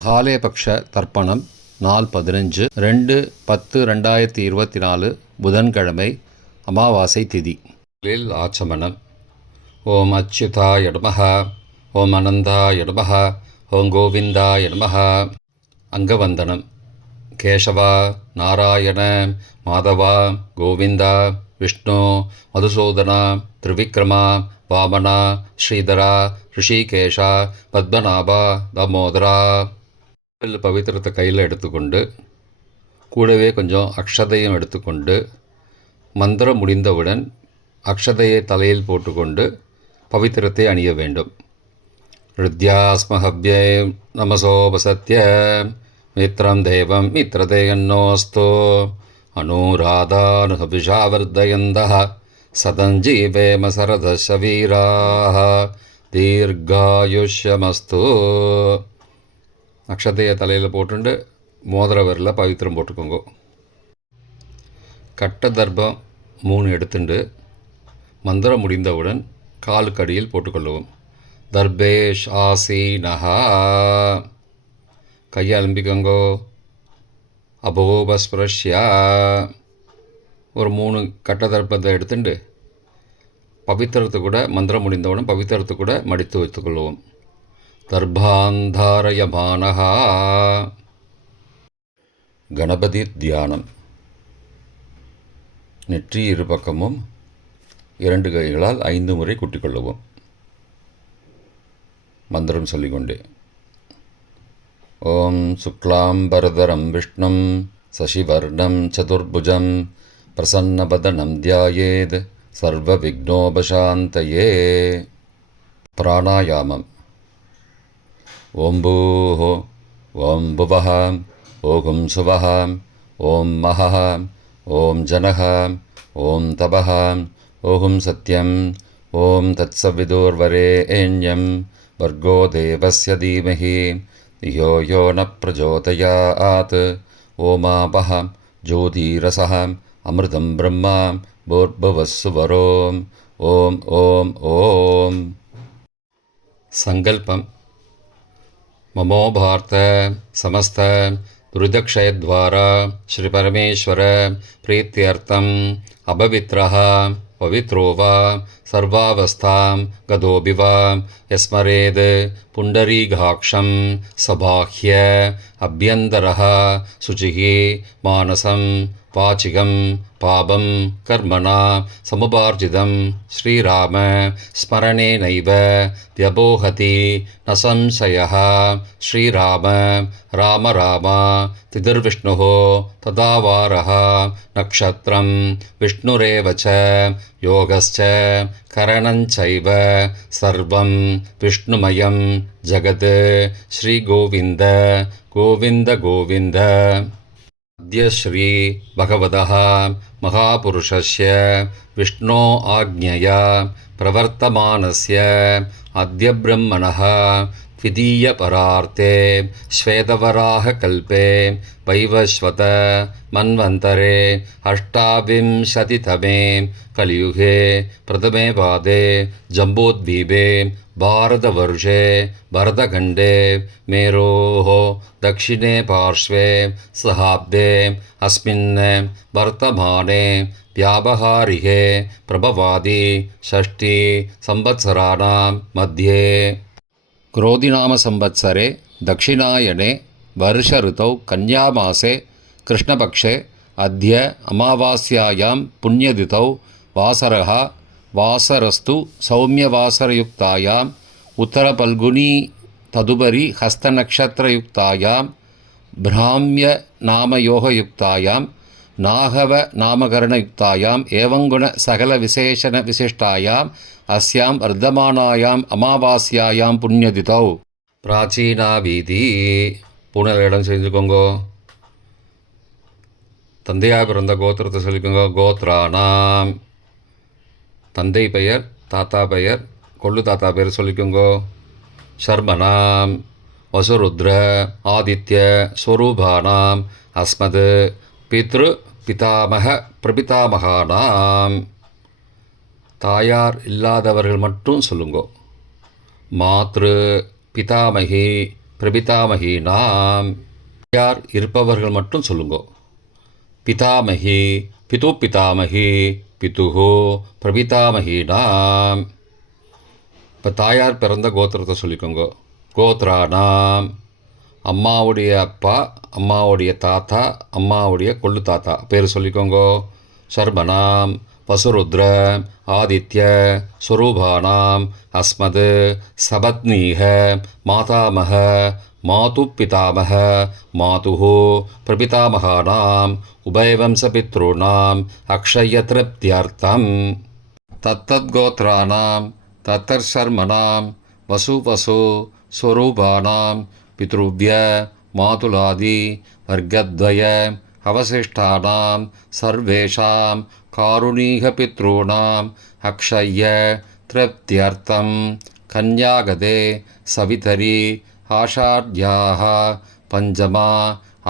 காலேபக்ஷ தர்ப்பணம் நாள் 15/2/10/2024 புதன்கிழமை அமாவாசை திதி. ஆச்சமனம். ஓம் அச்சுதாய நமஹ, ஓம் அனந்தாய நமஹ, ஓம் கோவிந்தாய நமஹ. அங்கவந்தனம். கேசவா, நாராயண, மாதவா, கோவிந்தா, விஷ்ணு, மதுசூதனா, திரிவிக்ரமா, வாமனா, ஸ்ரீதரா, ரிஷிகேஷா, பத்மநாபா, தாமோதரா. பவித்திரத்தை கையில் எடுத்துக்கொண்டு கூடவே கொஞ்சம் அக்ஷதையும் எடுத்துக்கொண்டு மந்திரம் முடிந்தவுடன் அக்ஷதையை தலையில் போட்டுக்கொண்டு பவித்திரத்தை அணிய வேண்டும். ருத்யாஸ்மஹவ்யே நமசோபசத்ய மித்ரம் தேவம் மித்ரதேயன்னோஸ்தோ அனுராதானுஹவிஷாவர்தயந்தः சதஞ்சீவேம சரதசவீராः தீர்காயுஷ்யமஸ்து. அக்ஷதையை தலையில் போட்டுண்டு மோதிர விரலில் பவித்திரம் போட்டுக்கோங்க. கட்ட தர்ப்பம் 3 எடுத்துண்டு மந்திரம் முடிந்தவுடன் காலுக்கு அடியில் போட்டுக்கொள்ளவும். தர்பேஷ் ஆசீனஹா. கையை அலம்பிக்கோங்கோ. அபோபஸ்பிரஷ்யா. ஒரு 3 கட்ட தர்ப்பத்தை எடுத்துட்டு பவித்திரத்தை கூட மந்திரம் முடிந்தவுடன் பவித்திரத்தை கூட மடித்து வைத்துக்கொள்வோம். தர்பாந்தாரயமானஹா. கணபதி தியானம். நெற்றி இரு பக்கமும் 2 கைகளால் 5 முறை கூட்டிக்கொள்ளவும். மந்திரம் சொல்லிக்கொண்டே. ஓம் சுக்லாம்பரதரம் விஷ்ணும் சசிவர்ணம் சதுர்புஜம் பிரசன்னபதனம் தியாயேத் சர்வ விக்னோபசாந்தயே. பிராணாயாமம். ஓம் பூஹ, ஓம் புவஹ, ஓம் சுவஹ, ஓம் மஹஹ, ஓம் ஜனஹ, ஓம் தபஹ, ஓம் சத்யம், ஓம் தத்சவிதுர்வரேண்யம் வர்கோ தேவஸ்ய தீமஹி தியோ யோ ந பிரச்சோதயாத். ஓமாபஹ ஜோதிரசஹ அமிர்தம் பிரம்மா பூர்புவஸ்ஸுவரோம். ஓம் ஓம் ஓம். சங்கல்பம். ममो भारत समस्त दुर्दक्षयद्वारा श्रीपरमेश्वर प्रीत्यर्थम अपवित्रः पवित्रो वा सर्वावस्थां गतोऽपि वा यस्मरेद् पुण्डरीकाक्षं सबाह्य अभ्यन्तरः शुचिः मानसं वाचिकं पापं कर्मणा समुपार्जितं श्रीराम स्मरणेनैव व्यपोहति न संशयः. श्रीराम राम राम तिथिर्विष्णुः तदावारः नक्षत्रं विष्णुरेव च योगश्च करणञ्चैव सर्वं विष्णुमयं जगत्. श्रीगोविन्द गोविन्द गोविन्द. अद्य श्री भगवतः महापुरुषस्य विष्णो आज्ञया प्रवर्तमानस्य अद्य ब्रह्मणः द्वितीयपरार्थे श्वेतवराहकल्पे वैवस्वत मन्वन्तरे 28तमे कलियुगे प्रथमे पादे जम्बूद्वीपे भारतवर्षे भरतखण्डे मेरोः दक्षिणे पार्श्वे सहाब्दे अस्मिन् वर्तमाने व्यावहारिके प्रभवादि 6 संवत्सराणां मध्ये क्रोधिनाम संवत्सरे दक्षिणायने वर्ष ऋतौ कन्यामासे कृष्णपक्षे अद्य अमावास्यायां पुण्यतिथौ वासरः वासरस्तु सौम्यवासरयुक्तायाम् उत्तरफल्गुनी तदुपरि हस्तनक्षत्रयुक्तायां भ्राम्यनामयोगयुक्तायां नागवनामकरणयुक्तायाम् एवं गुणसकलविशेषणविशिष्टायाम् अस्यां वर्धमानायाम् अमावास्यायां पुण्यतिथौ. प्राचीना வீதி. பூனல் இடம் செஞ்சுக்கோங்கோ. தந்தையாக பிறந்த கோத்திரத்தை சொல்லிக்கோங்க. கோத்ரானாம். தந்தை பெயர், தாத்தா பெயர், கொள்ளு தாத்தா பெயர் சொல்லிக்கோங்கோ. சர்மனாம் வசுருத்ர ஆதித்ய ஸ்வரூபானாம் அஸ்மத் பித்ரு பிதாமக பிரபிதாமகானாம். தாயார் இல்லாதவர்கள் மட்டும் சொல்லுங்கோ. மாத்ரு பிதாமகி பிரபிதாமகீனாம். யார் இருப்பவர்கள் மட்டும் சொல்லுங்கோ. பிதாமகி, பிது பிதாமகி, பிதுஹோ பிரபிதாமகீனாம். இப்போ தாயார் பிறந்த கோத்திரத்தை சொல்லிக்கோங்க. கோத்ரானாம், அம்மாவுடைய அப்பா, அம்மாவுடைய தாத்தா, அம்மாவுடைய கொள்ளு தாத்தா பேர் சொல்லிக்கோங்க. சர்மனாம், வசுருத்ர, ஆதித்ய, ஸ்வரூபானாம், அஸ்மத், சபத்னீக, மாதாமக, மாது பிதாமக, மாதுஹோ பிரபிதாமகானாம், உபயவம்சபித்ருணாம் அக்ஷயத்ருப்தியர்த்தம். தத்தத்கோத்ரானாம் தத்தர்ஷர்மனாம் வசு வசு ஸ்வரூபானாம் பித்ருவ்ய மாதுலாதி வர்க்கத்வய அவசிஷ்டானாம் சர்வேஷாம் காருணீகபித்ருணாம் அக்ஷய திருப்தியர்த்தம் கன்யாகதே சவிதரி ஆஷாட்யாः பஞ்சமா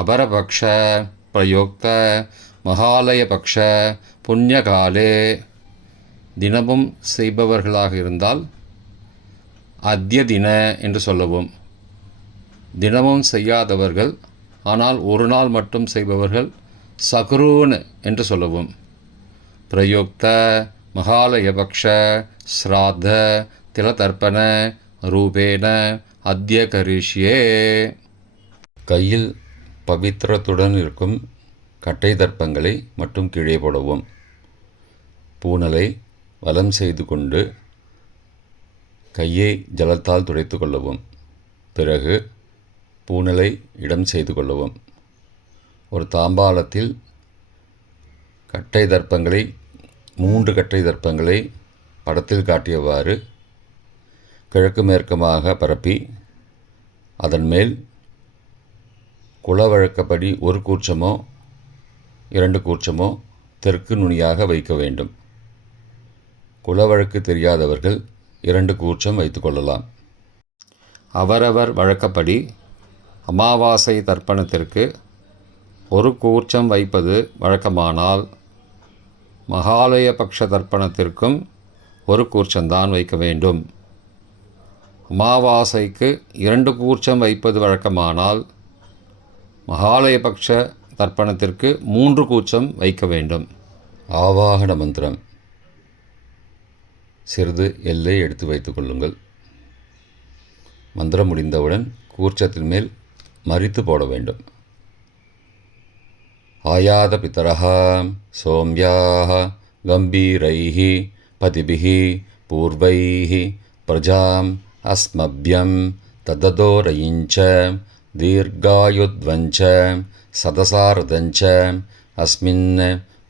அபரபக்ஷ பிரயுக்த மகாலயபக்ஷ புண்ணியகாலே. தினமும் செய்பவர்களாக இருந்தால் அத்ய தின என்று சொல்லவும். தினமும் செய்யாதவர்கள் ஆனால் ஒரு நாள் மட்டும் செய்பவர்கள் சகுரூன் என்று சொல்லவும். பிரயுக்த மகாலயபக்ஷ ஸ்ராத்த திலதர்ப்பண ரூபேன அத்ய கரிஷ்யே. கையில் பவித்திரத்துடன் இருக்கும் கட்டை தர்ப்பங்களை மட்டும் கீழே போடவும். பூனலை வலம் செய்து கொண்டு கையை ஜலத்தால் துடைத்து கொள்ளவும். பிறகு பூனலை இடம் செய்து கொள்ளவும். ஒரு தாம்பாளத்தில் கட்டை தர்ப்பங்களை 3 கட்டை தர்ப்பங்களை படத்தில் காட்டியவாறு கிழக்கு மேற்கமாக பரப்பி அதன் மேல் குலவழக்கப்படி 1 கூர்ச்சமோ 2 கூர்ச்சமோ தெற்கு நுனியாக வைக்க வேண்டும். குலவழக்கு தெரியாதவர்கள் 2 கூர்ச்சம் வைத்து கொள்ளலாம். அவரவர் வழக்கப்படி அமாவாசை தர்ப்பணத்திற்கு 1 கூர்ச்சம் வைப்பது வழக்கமானால் மகாலயபக்ஷ தர்ப்பணத்திற்கும் 1 கூர்ச்சம்தான் வைக்க வேண்டும். அமாவாசைக்கு 2 கூர்ச்சம் வைப்பது வழக்கமானால் மகாலயபக்ஷ தர்ப்பணத்திற்கு 3 கூர்ச்சம் வைக்க வேண்டும். ஆவாகன மந்திரம். சிறிது எல்லை எடுத்து வைத்து கொள்ளுங்கள். மந்திரம் முடிந்தவுடன் கூர்ச்சத்தின் மேல் மரித்து போட வேண்டும். ஆயாத பிதரஹ சோம்யாஹ கம்பீரைஹி பதிபிஹி பூர்வைஹி பிரஜாம் அஸ்மப்யம் தததோரயிஞ்ச தீர்காயுத்வஞ்ச சதசாரதஞ்ச அஸ்மின்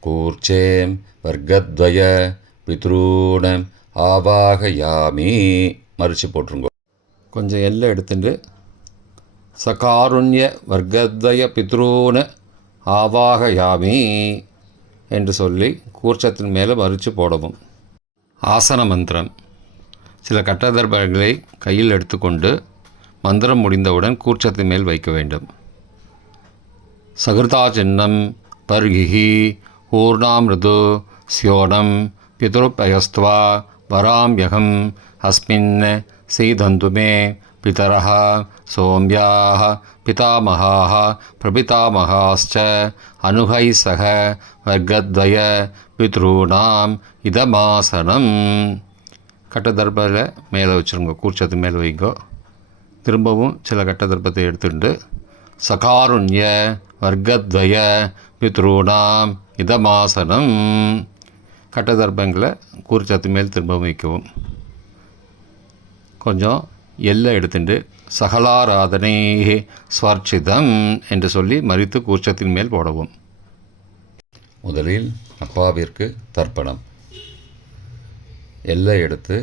கூர்ச்சே வர்க்கத்வய பித்ரூண ஆவாகயாமி. மறித்து போட்டுருங்க. கொஞ்சம் எல்லை எடுத்துட்டு சகாருண்ய வர்க்கத்வய பித்ரூண ஆவாகயாமி என்று சொல்லி கூர்ச்சத்தின் மேலே மறித்து போடவும். ஆசன மந்திரம். சில கட்டதர்பங்களை கையில் எடுத்துக்கொண்டு மந்திரம் முடிந்தவுடன் கூர்ச்சத்தின் மேல் வைக்க வேண்டும். சகிருதா சின்னம் பர்கிஹி ஊர்ணாமிருது ஸ்யோனம் பிதுருப்பயஸ்துவா வராம்யகம் அஸ்மின் சீதந்துமே பிதரஹ சோம்யாஹ பிதாமகாஹ பிரபிதாமகாஸ்ச அனுகை சக வர்க்கத்வய பித்ருணாம் இதமாசனம். கட்டதர்பத்தில் மேலே வச்சுருங்க. கூர்ச்சத்து மேலே வைங்கோ. திரும்பவும் சில கட்டதர்பத்தை எடுத்துட்டு சகாருண்ய வர்க்கத்வய பித்ருணாம் இதமாசனம். கட்டதர்பங்களை கூர்ச்சத்து மேல் திரும்பவும் வைக்கவும். கொஞ்சம் எல்லை எடுத்துட்டு சகலாராதனை ஸ்வர்ச்சிதம் என்று சொல்லி மறித்து கூர்ச்சத்தின் மேல் போடவும். முதலில் அப்பாவிற்கு தர்ப்பணம். எல்லை எடுத்து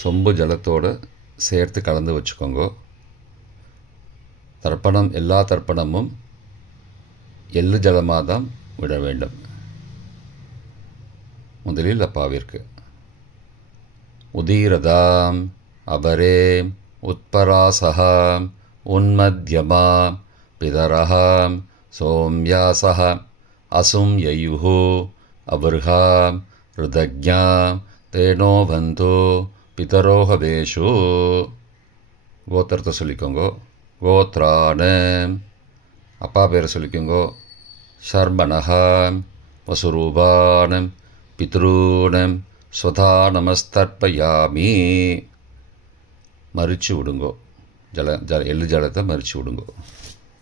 சொம்பு ஜலத்தோடு சேர்த்து கலந்து வச்சுக்கோங்க. தர்ப்பணம் எல்லா தர்ப்பணமும் எள்ளு ஜலமாக தான் விட வேண்டும். முதலில் அப்பாவிற்கு உதீரதாம் அபரே உத்பராசகாம் உன்மத்யமாம் பிதரஹாம் சோம்யாசஹ அசும் யயுஹு அபர்ஹாம் ருதக்ஞாம் தேனோ பந்தோ பிதரோஹவேஷு. கோத்திரத்தை சொல்லிக்கோங்க. கோத்ரான, அப்பா பேரை சொல்லிக்கோங்கோ. ஷர்மணஹாம் வசுரூபானம் பித்ரூனம் ஸ்வதா நமஸ்தர்ப்பயாமி. மறிச்சு விடுங்கோ. எள்ளு ஜலத்தை மறிச்சு விடுங்கோ.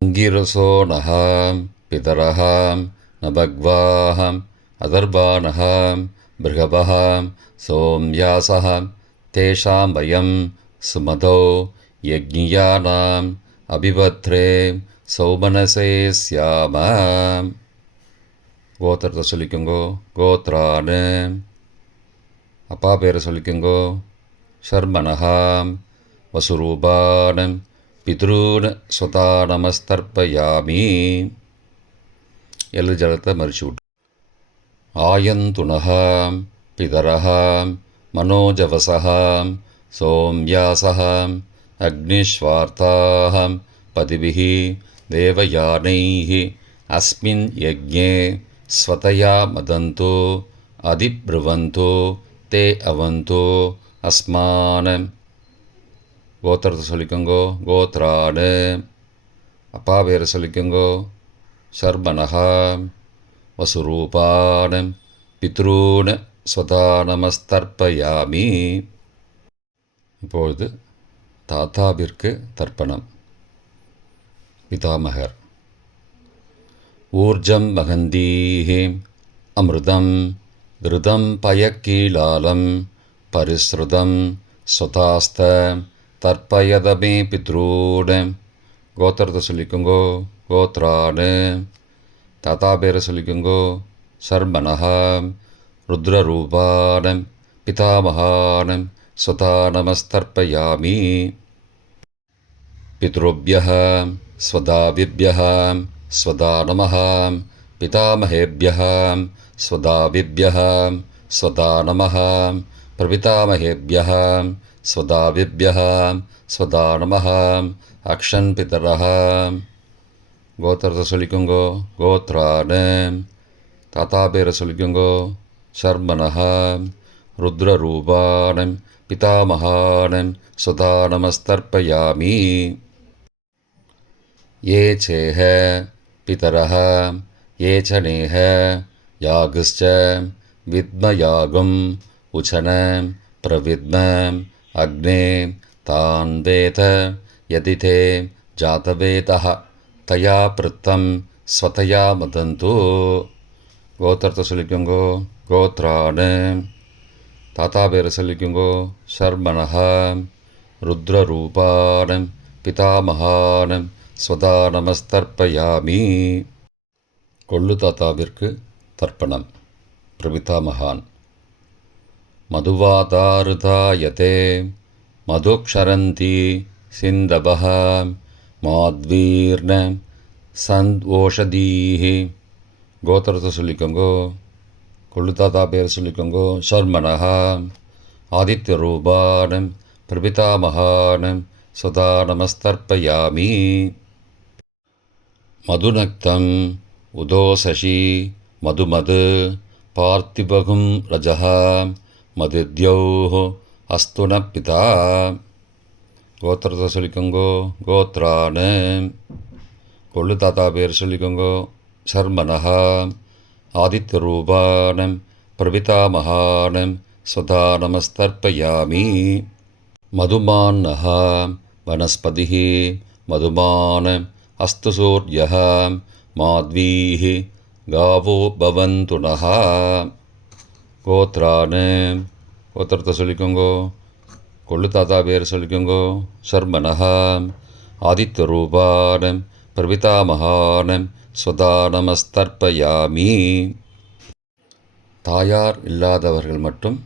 அங்கிரசோ நகாம் பிதரஹாம் நபக்வாஹாம் அதர்பானஹாம் பிருகபஹாம் சோம்யாசஹாம் தேஷாம் வயம் சுமதோ யக்ஞியானாம் அபிபத்ரே சௌமனசே ஸ்யாமாம். கோத்திரத்தை சொல்லிக்கோங்கோ. கோத்ரானு, அப்பா பேரை சொல்லிக்கோங்கோ. ஷர்மணஹாம் வசுரூபானம் பித்ரூன் ஸ்வதா நமஸ்தர்ப்பயாமி. எள்ளு ஜலத்தை மறிச்சு விட்டு. ஆயந்துனஹாம் பிதரஹாம் மனோஜவசஹாம் சோம்யாசஹாம் அக்னிஸ்வார்த்தாஹாம் பதிபிஹி தேவயானைஹி அஸ்மின் யஜ்ஞே ஸ்வதயா மதந்தோ அதிப்ருவந்தோ தே அவந்தோ அஸ்மானம். கோத்திரத்தை சொல்லிக்கோங்கோ. கோத்ரானு, அப்பா பேரை சொல்லிக்கோங்கோ. ஷர்மணஹாம் வசுரூபானம் பித்ரூன் ஸ்வதா நமஸ்தர்ப்பயாமி. இப்பொழுது தாத்தாவிற்கு தர்ப்பணம். பிதாமகர். ஊர்ஜம் மகந்தீஹி அமிர்தம் கிருதம் பயக்கீலாலம் பரிஸ்ருதம் ஸ்வதாஸ்த தர்ப்பயதமே பித்ரூன். கோத்திரத்தை சொல்லிக்கோங்கோ. கோத்ரானு, தாத்தா பேரை சொல்லிக்கோங்கோ. ஷர்மணஹாம் ருத்ரரூபானம் பிதாமகானம் ஸ்வதா நமஸ்தர்ப்பயாமி. பித்ருभ्यः स्वदाविभ्यः स्वदा नमः पितामहेभ्यः स्वदाविभ्यः स्वदा नमः प्रपितामहेभ्यः स्वदाविभ्यः स्वदा नमः अक्षन् पितरः. கோத்திரத்தை சொல்லிக்கோங்கோ. கோத்ரானு, தாத்தா பேரை சொல்லிக்கோங்கோ. ஷர்மணஹாம் ருத்ரரூபானம் பிதாமகானம் ஸ்வதா நமஸ்தர்ப்பயாமி. ये चेह पितरः ये च नेह यागश्च विद्मयागम् उचन प्रविद्म अग्ने तान् वेद यदि ते जातवेदः तया पृत्तं स्वतया मदन्तु. கோத்திரத்தை சொல்லிக்கோங்கோ. கோத்ரானு, தாத்தா பேரை சொல்லிக்கோங்கோ. ஷர்மணஹாம் ருத்ரரூபானம் பிதாமகானம் ஸ்வதா நமஸ்தர்ப்பயாமி. கொள்ளு தாத்தாவிற்கு தர்ப்பணம். பிரபிதாமகான். மதுவாதாருதாயதே மதுக்ஷரந்தி சிந்தபஹ மாத்வீர்ண சந்த்வோஷதீஹி. கோத்திரத்தை சொல்லிக்கோங்கோ. கொள்ளு தாத்தா பேர் சொல்லிக்கோங்கோ. ஷர்மணஹாம் ஆதித்யரூபானம் பிரபிதாமகானம் ஸ்வதா நமஸ்தர்ப்பயாமி. மதுநக்தம் உதோசசி மதுமது பார்த்திபகும் ரஜः மதித்யோः அஸ்துன பிதா. கோத்திரத்தை சொல்லிக்கோங்கோ. கோத்ரானு, கொள்ளு தாத்தா பேர் சொல்லிக்கோங்கோ. ஷர்மணஹாம் ஆதித்யரூபானம் பிரபிதாமகானம் ஸ்வதா நமஸ்தர்ப்பயாமி. மதுமான்னः वनस्पतिः मधुमान् अस्तु सूर्यः माध्वीः गावो भवन्तु नः. கோத்ரானு, கோத்திரத்தை சொல்லிக்கோங்கோ. கொள்ளு தாத்தா பேர் சொல்லிக்கோங்கோ. ஷர்மணஹாம் ஆதித்யரூபானம் பிரபிதாமகானம் ஸ்வதா நமஸ்தர்ப்பயாமி. தாயார் இல்லாதவர்கள் மட்டும்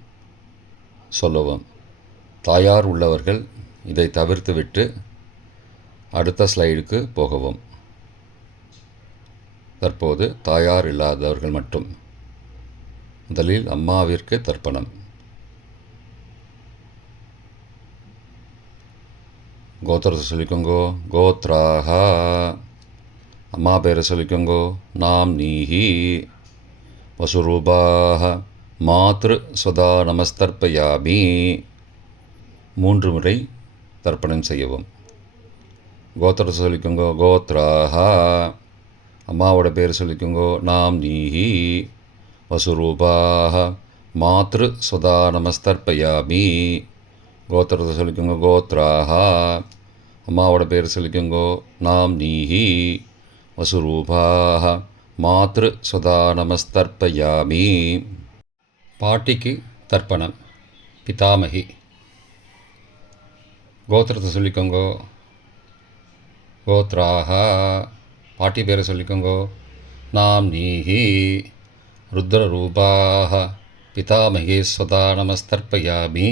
சொல்லவும். தாயார் உள்ளவர்கள் இதை தவிர்த்துவிட்டு அடுத்த ஸ்லைடுக்கு போகவும். தற்போது தாயார் இல்லாதவர்கள் மட்டும். முதலில் அம்மாவிற்கு தர்ப்பணம். கோத்திரத்தை சொல்லிக்கோங்கோ. கோத்ராஹா, அம்மா பேரை சொல்லிக்கோங்கோ. நாம் நீஹி வசுரூபாஹ மாத்ரு ஸ்வதா நமஸ்தர்ப்பயாமி. 3 முறை தர்ப்பணம் செய்யவும். கோத்திரத்தை சொல்லிக்கோங்க கோத்ராஹா. அம்மாவோட பேர் சொல்லிக்கோங்க நாம் நீஹி. வசுரூபாக மாத்ரு சுதா நமஸ்தர்ப்பயாமி. கோத்திரத்தை சொல்லிக்கோங்க கோத்ராஹா. அம்மாவோட பேர் சொல்லிக்கோங்க நாம் நீஹி. வசுரூபாக மாத்ரு சுதா நமஸ்தர்ப்பயாமி. பாட்டிக்கு தர்ப்பணம். பிதாமகி. கோத்திரத்தை சொல்லிக்கோங்க கோத்ராஹா. பாட்டி பேரை சொல்லிக்கோங்க நாம் நீஹி. ருத்ரரூபாக பிதாமகி ஸ்வதா நமஸ்தர்ப்பயாமி.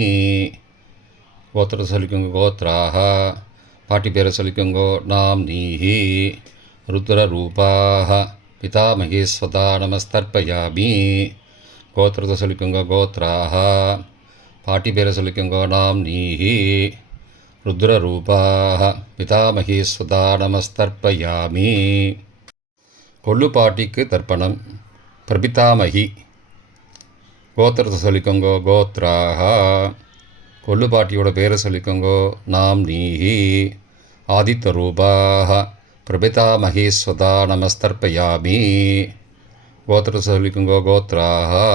கோத்திரத்தை சொல்லிக்கோங்க கோத்ராஹா. பாட்டி பேரை சொல்லிக்கோங்க நாம் நீஹி. ருத்ரரூபாக பிதாமகி ஸ்வதா நமஸ்தர்ப்பயாமி. கோத்திரத்தை சொல்லிக்கோங்க கோத்ராஹா. பாட்டி பேரை சொல்லிக்கோங்க நாம் நீஹி. ருத்ரரூபாக பிதாமகி ஸ்வதா நமஸ்தர்ப்பயாமி. கொள்ளு பாட்டிக்கு தர்ப்பணம். பிரபிதாமகி. கோத்திரத்தை சொல்லிக்கோங்க கோத்ராஹா. கொள்ளு பாட்டியோட பேரை சொல்லிக்கோங்க நாம் நீஹி. ஆதித்யரூபாக பிரபிதாமகி ஸ்வதா நமஸ்தர்ப்பயாமி. கோத்திரத்தை சொல்லிக்கோங்க கோத்ராஹா.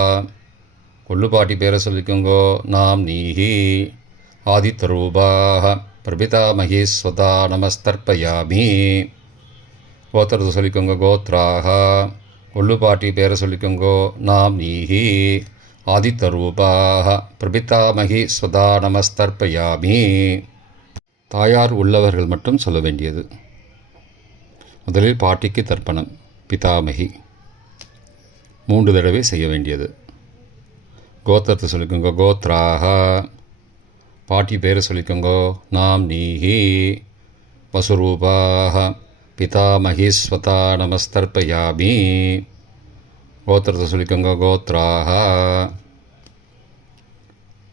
கொள்ளு பாட்டி பேரை சொல்லிக்கோங்க நாம் நீஹி. ஆதித்யரூபாக பிரபிதாமகி ஸ்வதா நமஸ்தர்ப்பயாமி. கோத்திரத்தை சொல்லிக்கோங்க கோத்ராஹா. கொள்ளு பாட்டி பேரை சொல்லிக்கோங்க நாம் நீஹி. ஆதித்யரூபாக பிரபிதாமகி ஸ்வதா நமஸ்தர்ப்பயாமி. தாயார் உள்ளவர்கள் மட்டும் சொல்ல வேண்டியது. முதலில் பாட்டிக்கு தர்ப்பணம். பிதாமகி 3 தடவை செய்ய வேண்டியது. கோத்திரத்தை சொல்லிக்கோங்க கோத்ராஹா. பாட்டி பேரை சொல்லிக்கோங்க நாம் நீஹி. வசுரூபாக பிதாமகி ஸ்வதா நமஸ்தர்ப்பயாமி. கோத்திரத்தை சொல்லிக்கோங்க கோத்ராஹா.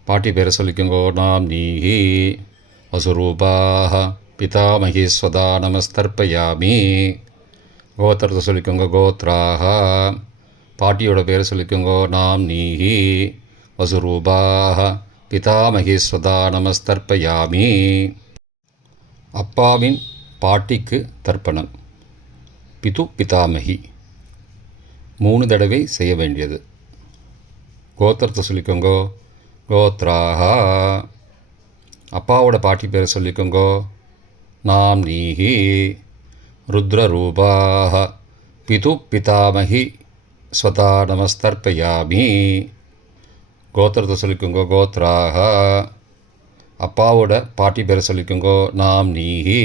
பாட்டி பேரை சொல்லிக்கோங்க நாம் நீஹி. வசுரூபாக பிதாமகி ஸ்வதா நமஸ்தர்ப்பயாமி. கோத்திரத்தை சொல்லிக்கோங்க கோத்ராஹா. பாட்டியோட பேரை சொல்லிக்கோங்க நாம் நீஹி. வசுரூபாக பிதாமகி ஸ்வதா நமஸ்தர்ப்பயாமி. அப்பாவின் பாட்டிக்கு தர்ப்பணம். பிது பிதாமகி 3 தடவை செய்ய வேண்டியது. கோத்திரத்தை சொல்லிக்கோங்க கோத்ராஹா. அப்பாவோட பாட்டி பேரை சொல்லிக்கோங்க நாம் நீஹி. ருத்ரரூபாக பிது பிதாமகி ஸ்வதா நமஸ்தர்ப்பயாமி. கோத்திரத்தை சொல்லிக்கோங்க கோத்ராஹா. அப்பாவோட பாட்டி பேரை சொல்லிக்கோங்க நாம் நீஹி.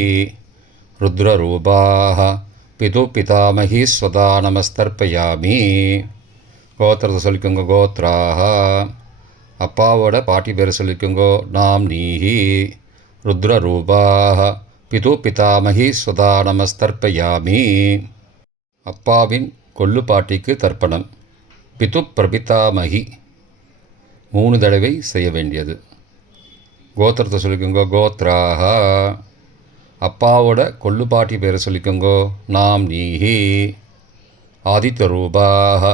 ருத்ரரூபாக பிது பிதாமகி ஸ்வதா நமஸ்தர்ப்பயாமி. கோத்திரத்தை சொல்லிக்கோங்க கோத்ராஹா. அப்பாவோட பாட்டி பேரை சொல்லிக்கோங்க நாம் நீஹி. ருத்ரரூபாக பிது பிதாமகி ஸ்வதா நமஸ்தர்ப்பயாமி. அப்பாவின் கொள்ளு பாட்டிக்கு தர்ப்பணம். பிது பிரபிதாமகி 3 தடவை செய்ய வேண்டியது. கோத்திரத்தை சொல்லிக்கோங்க கோத்ராஹா. அப்பாவோட கொள்ளு பாட்டி பேரை சொல்லிக்கோங்க நாம் நீஹி. ஆதித்யரூபாக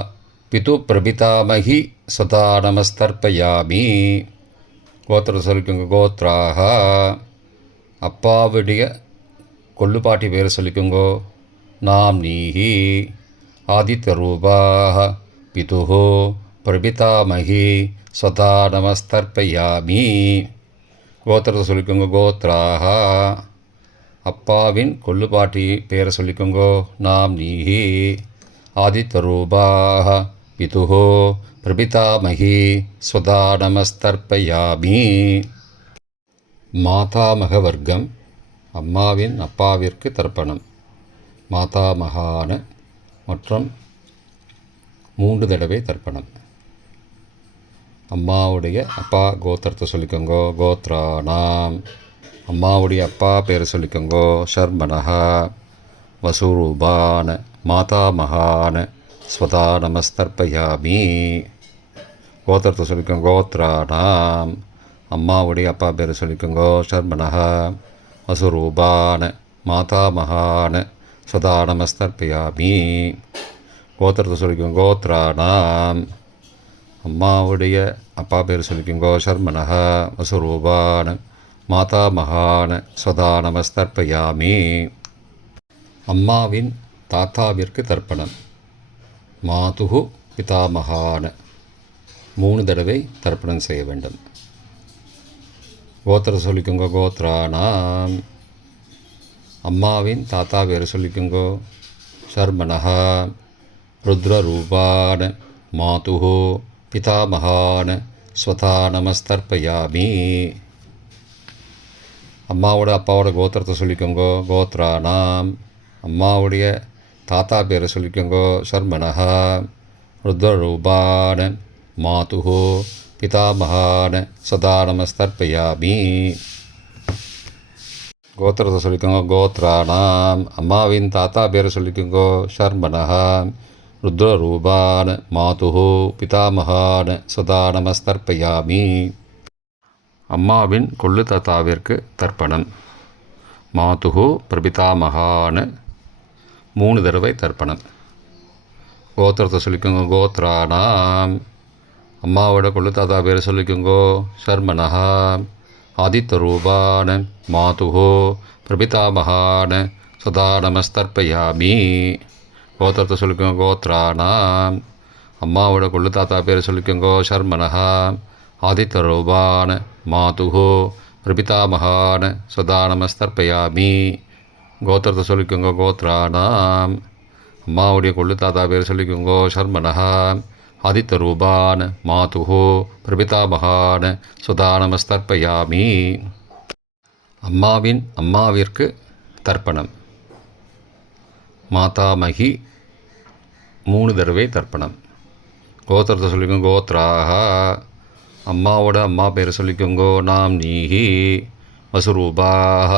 பிது பிரபிதாமகி ஸ்வதா நமஸ்தர்ப்பயாமி. கோத்திரத்தை சொல்லிக்கோங்க கோத்ராஹா. அப்பாவுடைய கொள்ளு பாட்டி பேரை சொல்லிக்கோங்க நாம் நீஹி. ஆதித்யரூபாக பிது பிரபிதாமகி ஸ்வதா நமஸ்தர்ப்பயாமி. கோத்திரத்தை சொல்லிக்கோங்க கோத்ராஹா. அப்பாவின் கொள்ளு பாட்டி பேரை சொல்லிக்கோங்க நாம் நீஹி. ஆதித்யரூபாக பிது பிரபிதாமகி ஸ்வதா நமஸ்தர்ப்பயாமி. மாதாமக வர்க்கம். அம்மாவின் அப்பாவிற்கு தர்ப்பணம். மாதாமகான மற்றும் 3 தடவை தர்ப்பணம். அம்மாவுடைய அப்பா கோத்திரத்தை சொல்லிக்கோங்க கோத்ராணாம். அம்மாவுடைய அப்பா பேரை சொல்லிக்கோங்க ஷர்மனஹா. வசுரூபான மாதாமகான ஸ்வதா நமஸ்தர்ப்பயாமி. கோத்திரத்தை சொல்லிக்கோங்க கோத்ராணாம். அம்மாவுடைய அப்பா பேரை சொல்லிக்கோங்க ஷர்மனஹா. வசுரூபான மாதாமகான ஸ்வதா நமஸ்தர்ப்பயாமி. கோத்திரத்தை சொல்லிக்கோங்க கோத்ராணாம். அம்மாவுடைய அப்பா பேர் சொல்லிக்கோங்க ஷர்மனஹா. வசுரூபான மாதாமகான சதா நமஸ்தர்ப்பயாமி. அம்மாவின் தாத்தாவிற்கு தர்ப்பணம். மாதுகு பிதாமகான 3 தடவை தர்ப்பணம் செய்ய வேண்டும். கோத்திர சொல்லிக்கோங்க. கோத்ரானாம். அம்மாவின் தாத்தா பேர் சொல்லிக்கோங்கோ. சர்மனஹா ருத்ரரூபான மாதுகு பிதாமகான ஸ்வதா நமஸ்தர்ப்பயாமி. அம்மாவோட அப்பாவோட கோத்திரத்தை சொல்லிக்கோங்கோ. கோத்ரானாம். அம்மாவுடைய தாத்தா பேரை சொல்லிக்கோங்கோ. சர்மனஹா ருத்ரரூபான மாதுகு பிதாமகான சதா நமஸ்தர்ப்பயாமி. கோத்திரத்தை சொல்லிக்கோங்க. கோத்ரானாம். அம்மாவின் தாத்தா பேரை சொல்லிக்கோங்கோ. சர்மனஹா ருத்ரரூபான மாதுகு பிதாமகான சதா நமஸ்தர்ப்பயாமி. அம்மாவின் கொள்ளு தாத்தாவிற்கு தர்ப்பணம். மாதுகு பிரபிதாமகான 3 தடவை தர்ப்பணம். கோத்திரத்தை சொல்லிக்கோங்க. கோத்ரானாம். அம்மாவோட கொள்ளு தாத்தா பேர் சொல்லிக்கோங்கோ. சர்மனஹா ஆதித்தரூபான மாதுகு பிரபிதாமகான சதா நமஸ்தர்ப்பயாமி. கோத்திரத்தை சொல்லிக்கோங்க. கோத்ரானாம். அம்மாவோட கொள்ளு தாத்தா பேர் சொல்லிக்கோங்கோ. சர்மனஹா ஆதித்தரூபான மாதுகு பிரபிதாமகான சதா நமஸ்தர்ப்பயாமி. கோத்திரத்தை சொல்லிக்கோங்க. கோத்ரானாம். அம்மாவுடைய கொள்ளு தாத்தா பேர் சொல்லிக்கோங்கோ. சர்மனஹா ஆதித்தரூபான மாதுகு பிரபிதாமகான சதா நமஸ்தர்ப்பயாமி. அம்மாவின் அம்மாவிற்கு தர்ப்பணம். மாதாமகி 3 தடவை தர்ப்பணம். கோத்திரத்தை சொல்லிக்கோங்க. கோத்ராஹா. அம்மாவோட அம்மா பேரை சொல்லிக்கோங்கோ. நாம் நீஹி வசுரூபாக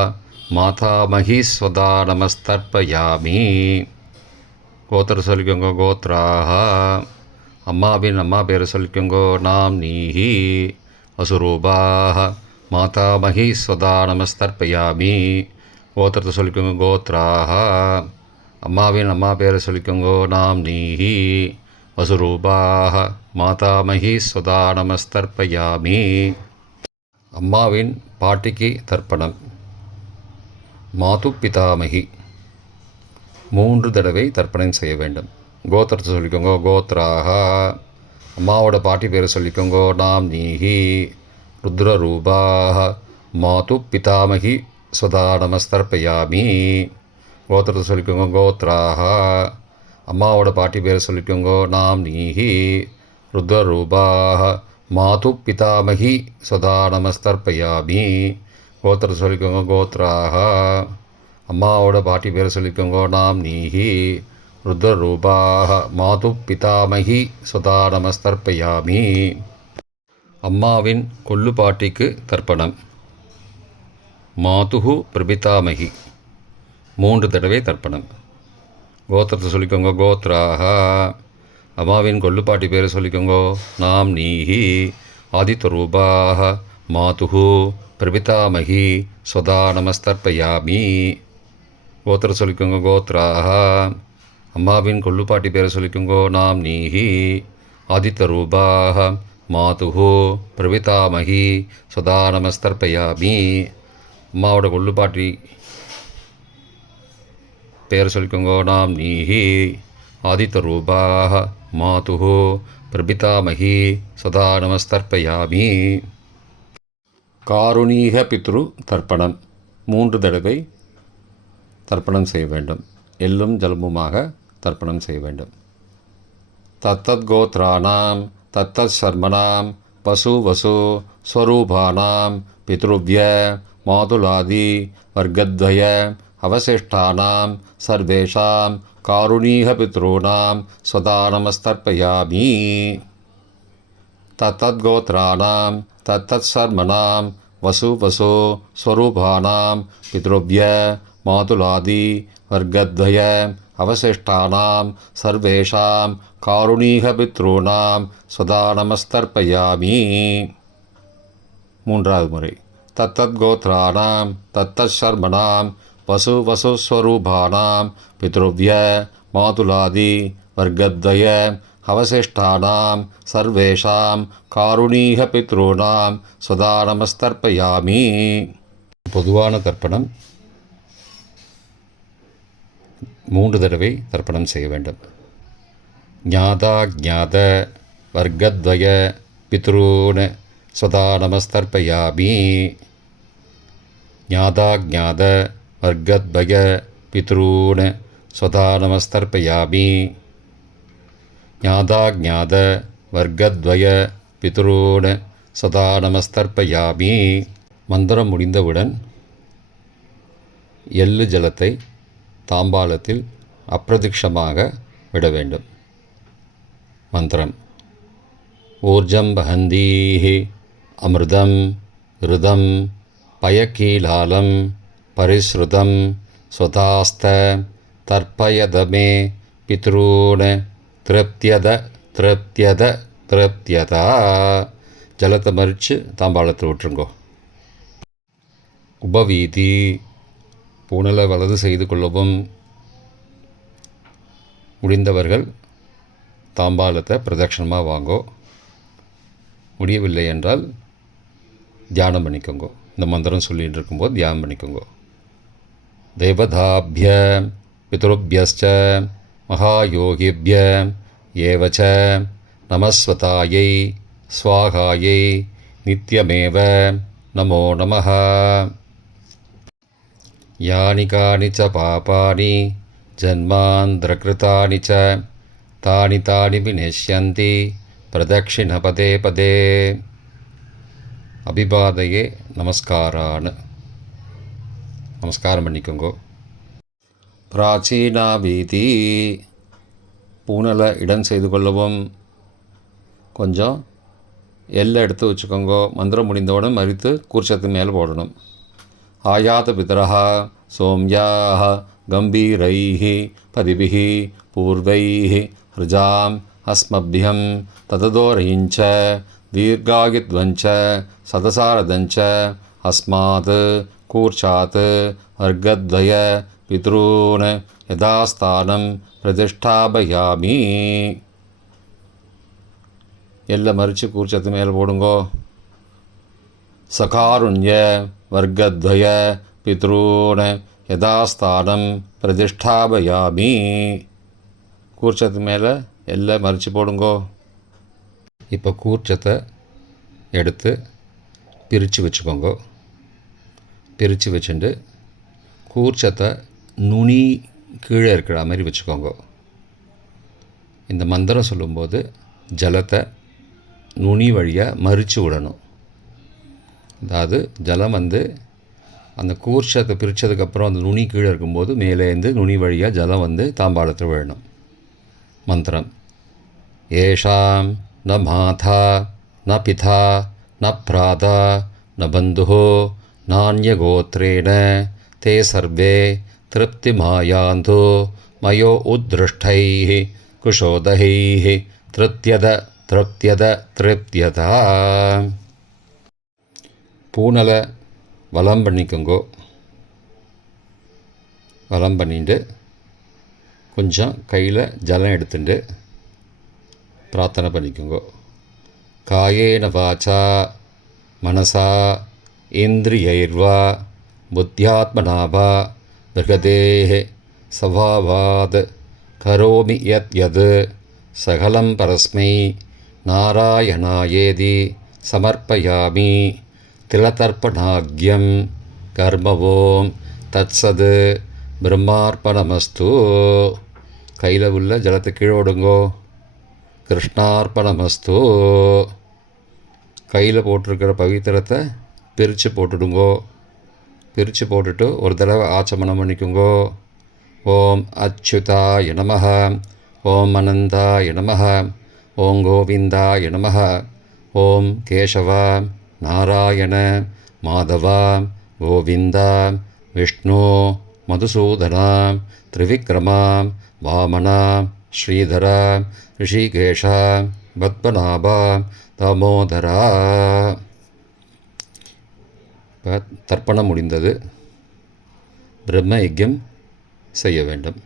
மாதாமகி ஸ்வதா நமஸ்தர்ப்பயாமி. கோத்திர சொல்லிக்கோங்க. கோத்ராஹா. அம்மாவின் அம்மா பேரை சொல்லிக்கோங்கோ. நாம் நீஹி வசுரூபாக மாதாமகி ஸ்வதா நமஸ்தர்ப்பயாமி. கோத்திரத்தை சொல்லிக்கோங்க. கோத்ராஹா. அம்மாவின் அம்மா பேரை சொல்லிக்கோங்கோ. நாம் நீஹி வசுரூபாக மாதாமகி ஸ்வதா நமஸ்தர்ப்பயாமி. அம்மாவின் பாட்டிக்கு தர்ப்பணம். மாது பிதாமகி 3 தடவை தர்ப்பணம் செய்ய வேண்டும். கோத்திரத்தை சொல்லிக்கோங்க. கோத்ராஹா. அம்மாவோட பாட்டி பேரை சொல்லிக்கோங்கோ. நாம் நீஹி ருத்ரரூபாக மாது பிதாமகி ஸ்வதா நமஸ்தர்ப்பயாமி. கோத்திரத்தை சொல்லிக்கோங்க. கோத்ராஹா. அம்மாவோட பாட்டி பேரை சொல்லிக்கோங்கோ. நாம் நீஹி ருத்ரரூபாக மாது பிதாமகி சதா நமஸ்தர்ப்பயாமி. கோத்திரத்தை சொல்லிக்கோங்க. கோத்ராஹா. அம்மாவோட பாட்டி பேரை சொல்லிக்கோங்கோ. நாம் நீஹி ருத்ரரூபாக மாது பிதாமகி சதா நமஸ்தர்ப்பயாமி. அம்மாவின் கொள்ளு பாட்டிக்கு தர்ப்பணம். மாதுகு பிரபிதாமகி 3 தடவை தர்ப்பணம். கோத்திரத்தை சொல்லிக்கோங்க. கோத்ராஹா. அம்மாவின் கொள்ளுப்பாட்டி பேரை சொல்லிக்கோங்கோ. நாம் நீஹி ஆதித்தரூபாக மாதுகு பிரபிதாமகி ஸ்வதா நமஸ்தர்ப்பயாமி. கோத்திர சொல்லிக்கோங்க. கோத்ராஹா. அம்மாவின் கொள்ளுப்பாட்டி பேரை சொல்லிக்கோங்கோ. நாம் நீஹி ஆதித்தரூபாக மாதுகு பிரபிதாமகி ஸ்வதா நமஸ்தர்ப்பயாமி. அம்மாவோட கொள்ளுப்பாட்டி பேர் சொல்லிக்கோங்கோ. நாம் நீஹி ஆதித்தரூபாக மாதுகு பிரபிதாமகி சதா நமஸ்தர்ப்பயாமி. காருணீக பித்ரு தர்ப்பணம். 3 தடவை தர்ப்பணம் செய்ய வேண்டும். எள்ளும் ஜலமுமாக தர்ப்பணம் செய்ய வேண்டும். தத்தத் கோத்ரானாம் தத்தத் சர்மனாம் பசு வசு ஸ்வரூபானாம் பித்ருவ்ய மாதுலாதி வர்க்கத்வய அவசிஷ்டானாம் சர்வேஷாம் காருணீக பித்ருணாம் சதா நமஸ்தர்ப்பயாமி. தத்தத் கோத்ரானாம் தத்தத் சர்மனாம் வசு வசு ஸ்வரூபானாம் பித்ருவ்ய மாதுலாதி வர்க்கத்வய அவசிஷ்டானாம் சர்வேஷாம் காருணீக பித்ருணாம் சதா நமஸ்தர்ப்பயாமி. 3வது முறை. தத்தத் கோத்ரானாம் தத்தத் சர்மனாம் வசு வசு ஸ்வரூபானாம் பித்ருவ்ய மாதுலாதி வர்க்கத்வய அவசிஷ்டானாம் சர்வேஷாம் காருணீக பித்ருணாம் சதா நமஸ்தர்ப்பயாமி. பொதுவான தர்ப்பணம் 3 தடவை தர்ப்பணம் செய்ய வேண்டும். ஞாதா ஞாத வர்க்கத்வய பித்ரூன் ஸ்வதா நமஸ்தர்ப்பயாமி. ஞாதா ஞாத வர்க்கத்வய பித்ரூன் ஸ்வதா நமஸ்தர்ப்பயாமி. ஞாதா ஞாத வர்க்கத்வய பித்ரூன் சதா நமஸ்தர்ப்பயாமி. மந்திரம் முடிந்தவுடன் எள்ளு ஜலத்தை தாம்பாளத்தில் அப்பிரதிக்ஷமாக விட வேண்டும். மந்திரம்: ஊர்ஜம் வஹந்தீஹி அமிர்தம் ருதம் பயக்கீலாலம் பரிஸ்ருதம் ஸ்வதாஸ்த தர்ப்பயதமே பித்ரூன் திருப்தியத திருப்தியத திருப்தியதா. ஜலத்தை மறித்து தாம்பாளத்தில் விட்டுருங்கோ. உபவீதி: பூணலை வலது செய்து கொள்ளவும். முடிந்தவர்கள் தாம்பாளத்தை பிரதட்சணமாக வாங்கோ. முடியவில்லை என்றால் தியானம் பண்ணிக்கோங்க. இந்த மந்திரம் சொல்லிகிட்டு இருக்கும்போது தியானம் பண்ணிக்கோங்க. தேவதாபிய பித்ருபியஸ்ச மகாயோகிபிய ஏவச்ச நமஸ்வதாயை ஸ்வாகாயை நித்யமேவ நமோ நமः. யானி கானி ச பாபானி ஜன்மாந்திரகிருதானி ச தானி தானி விநஷ்யந்தி பிரதக்ஷிண பதே பதே. அபிபாதையே நமஸ்காரான்னு நமஸ்காரம் பண்ணிக்கோங்கோ. பிராச்சீனா வீதி: பூணலை இடம் செய்து கொள்ளவும். கொஞ்சம் எல்லை எடுத்து வச்சுக்கோங்க. மந்திரம் முடிந்தவுடன் மறித்து கூர்ச்சத்து மேலே போடணும். ஆயாத பிதரஹா சோம்யாஹ கம்பீரைஹி பதிபிஹி பூர்வைஹி ஹிருஜாம் அஸ்மபியம் தததோரயிஞ்ச தீர்காயுத்வஞ்ச சதசாரதஞ்ச அஸ்மாத் கூர்ச்சாத் வர்க்கத்வய பித்ரூன் யதாஸ்தானம் பிரதிஷ்டாபயாமி. எல்லை மறித்து கூர்ச்சத்து மேலே போடுங்கோ. சகாருண்ய வர்க்கத்வய பித்ரூன் யதாஸ்தானம் பிரதிஷ்டாபயாமி. கூர்ச்சத்து மேலே எல்லை மறித்து போடுங்கோ. இப்போ கூர்ச்சத்தை எடுத்து பிரித்து வச்சுக்கோங்க. பிரித்து வச்சுட்டு கூர்ச்சத்தை நுனி கீழே இருக்கிற மாதிரி வச்சுக்கோங்க. இந்த மந்திரம் சொல்லும்போது ஜலத்தை நுனி வழியாக மறித்து விடணும். அதாவது ஜலம் அந்த கூர்ச்சத்தை பிரித்ததுக்கப்புறம் அந்த நுனி கீழே இருக்கும்போது மேலேருந்து நுனி வழியாக ஜலம் தாம்பாளத்தில் விழணும். மந்திரம்: ஏஷாம் ந மாதா ந பிதா ந பிராதா ந பந்துஹோ நான்யகோத்ரேண தே சர்வே திருப்திமாயாந்து மயோ உத்ருஷ்டைः குஷோதகைः திருப்தியத திருப்தியத திருப்தியதா. பூணலை வலம் பண்ணிக்கோங்கோ. வலம் பண்ணிட்டு கொஞ்சம் கையில் ஜலம் எடுத்துட்டு பிரார்த்தனை பண்ணிக்கோங்கோ. காயேன வாச்சா மனசா இந்திரியைர்வா புத்தியாத்மனாவா பிருகதேஹ சவாவாத் கரோமி யத் யத் சகலம் பரஸ்மை நாராயணாயேதி சமர்ப்பயாமி. திலதர்ப்பணாக்யம் கர்மவோம் தத்சத் பிரம்மார்ப்பணமஸ்து. கையில் உள்ள ஜலத்தை கீழே விடுங்கோ. கிருஷ்ணார்ப்பணமஸ்து. கையில் போட்டிருக்கிற பவித்திரத்தை பிரித்து போட்டுடுங்கோ. பிரித்து போட்டுட்டு ஒரு தடவை ஆச்சமனம் பண்ணிக்கோங்கோ. ஓம் அச்சுதாய நமः, ஓம் அனந்தாய நமः, ஓம் கோவிந்தாய நமः, ஓம் கேசவ நாராயண மாதவ கோவிந்த விஷ்ணு மதுசூதன திரிவிக்ரம வாமன ஸ்ரீதர ரிஷிகேஷ பத்மநாப தாமோதரா. இப்போ தர்ப்பணம் முடிந்தது. பிரம்ம யஜ்யம் செய்ய வேண்டும்.